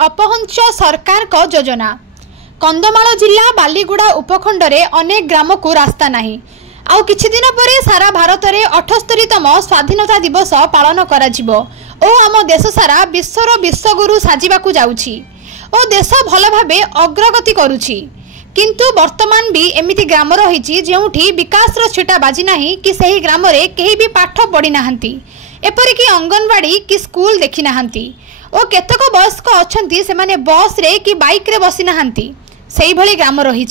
अपहंच सरकार को योजना। कंधमाल जिला बालीगुड़ा उपखंड रे अनेक ग्राम को रास्ता नहीं। आउ किछि दिन परे सारा भारत रे 78तम स्वाधीनता दिवस पालन करा जिवो ओ आम देश सारा विश्वर विश्वगुरु साजिबाकू जाउछि ओ देश भल भाबे अग्रगति करुछि। किंतु वर्तमान भी एमिति ग्राम रही जोठी विकास छिटा बाजी नाही कि सही ग्राम रे केही भी पाठ पढ़ी नाहंती, एपरिकी अंगनवाड़ी कि स्कूल देखी नाहंती ओ केतक वयस्क अछंती सेमाने बस रे कि बाइक रे बसी नाहंती। सेही भली ग्राम रही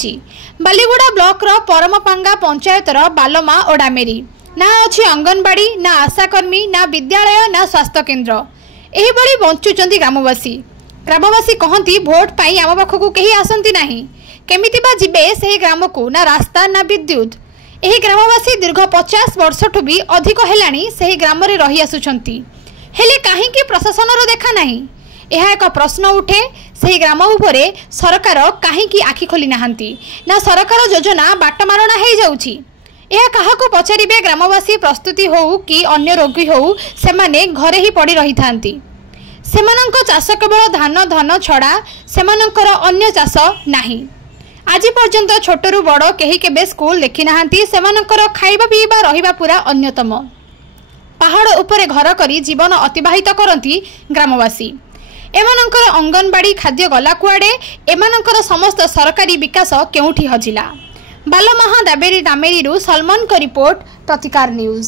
बालीगुड़ा ब्लॉक रो परमपांगा पंचायतर बालमा और डामेरी ना अच्छी अंगनवाड़ी ना आशाकर्मी ना विद्यालय ना स्वास्थ्य केन्द्र एही भली बंचुचंती ग्रामवासी। ग्रामवासी कहती भोट पाई आम पाखकू केही आसंती नाही, केमिति बा जिबे सेही ग्राम को ना रास्ता ना विद्युत। एही ग्रामवासी दीर्घ 50 वर्षठू भी अधिक हेलाणी सेही ग्राम रे रही आसुछंती, हेले काहींकि प्रशासनर देखा नाही। यह एक प्रश्न उठे सेही ग्राम उपरे सरकार काहींकि आखि खोली नाहंती ना सरकार योजना बाटमारणा हो जाउछि। यह काहाकू पचारिबे ग्रामवासी प्रस्तुति हो कि अन्य रोगी हो सेमाने घरे ही पड़ी रही थांती। सेमानंक चाष केवल धान धान छड़ा सेमानंकर अन्य चाष नाही। आज पर्यंत छोटरू बड़ केही केबे स्कूल देखि नाहंती। सेमानंकर खाइबा पीबा रहिबा पूरा अन्यतम। पहाड़ उपरे घर करी जीवन अतिबाहित करती ग्रामवासी। एमानंकर अंगनवाड़ी खाद्य गला कुआडे, एमानंकर समस्त सरकारी विकास केउठी हजिला। बालमहा दाबेरी दामेरी सलमान को रिपोर्ट, प्रतिकार न्यूज।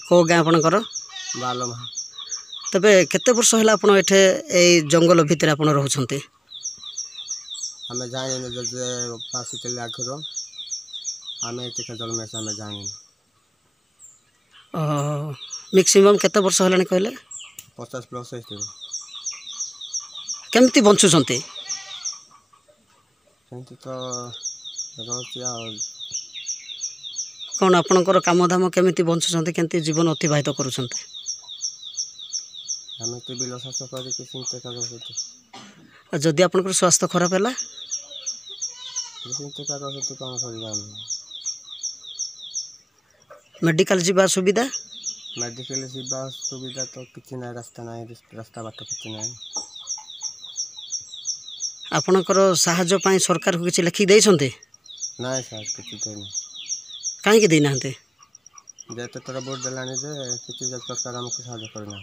को गाँ आपणकर बालमहा। तबे केते वर्ष है आप जंगल भितर आप रोचते? आम जानी पासी आखिर आम जन्म से आम जानी। मैक्सिमम केते वर्ष है कहले? 50+ केमती बंचुंट? कौन आपणकर काम धाम केमिति बंचुंट, केमती जीवन अतिबाहित करुँच? बिल चाष कर जदि आपणकर स्वास्थ्य खराब है मेडिकल जीवा सुविधा? मेडिकल जीवा सुविधा तो किसी ना, रास्ता ना, रास्ता बाट किसी ना। आपणकर साहाय्य पाई सरकार को किसी लिखिक देइछन्ते? ना सर किसी देना। काहे कि देना? जेते तोरा वोट देलानी जे किसी सरकार हमको साहाय्य करना।